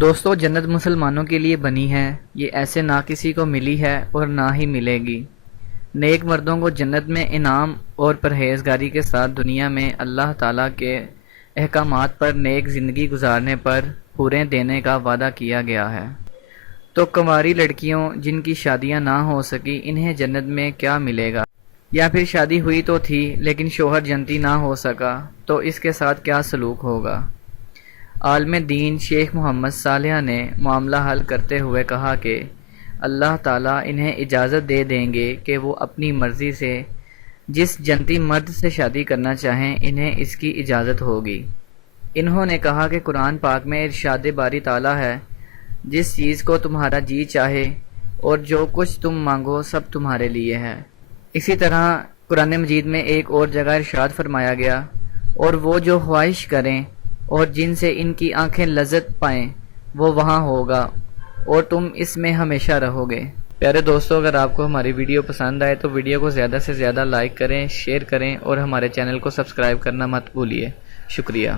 دوستو، جنت مسلمانوں کے لیے بنی ہے، یہ ایسے نہ کسی کو ملی ہے اور نہ ہی ملے گی۔ نیک مردوں کو جنت میں انعام اور پرہیزگاری کے ساتھ دنیا میں اللہ تعالیٰ کے احکامات پر نیک زندگی گزارنے پر حوریں دینے کا وعدہ کیا گیا ہے۔ تو کنواری لڑکیوں جن کی شادیاں نہ ہو سکی، انہیں جنت میں کیا ملے گا؟ یا پھر شادی ہوئی تو تھی لیکن شوہر جنتی نہ ہو سکا تو اس کے ساتھ کیا سلوک ہوگا؟ عالم دین شیخ محمد صالح نے معاملہ حل کرتے ہوئے کہا کہ اللہ تعالیٰ انہیں اجازت دے دیں گے کہ وہ اپنی مرضی سے جس جنتی مرد سے شادی کرنا چاہیں، انہیں اس کی اجازت ہوگی۔ انہوں نے کہا کہ قرآن پاک میں ارشاد باری تعالیٰ ہے، جس چیز کو تمہارا جی چاہے اور جو کچھ تم مانگو سب تمہارے لیے ہے۔ اسی طرح قرآن مجید میں ایک اور جگہ ارشاد فرمایا گیا، اور وہ جو خواہش کریں اور جن سے ان کی آنکھیں لذت پائیں وہ وہاں ہوگا اور تم اس میں ہمیشہ رہو گے۔ پیارے دوستو، اگر آپ کو ہماری ویڈیو پسند آئے تو ویڈیو کو زیادہ سے زیادہ لائک کریں، شیئر کریں اور ہمارے چینل کو سبسکرائب کرنا مت بھولیے۔ شکریہ۔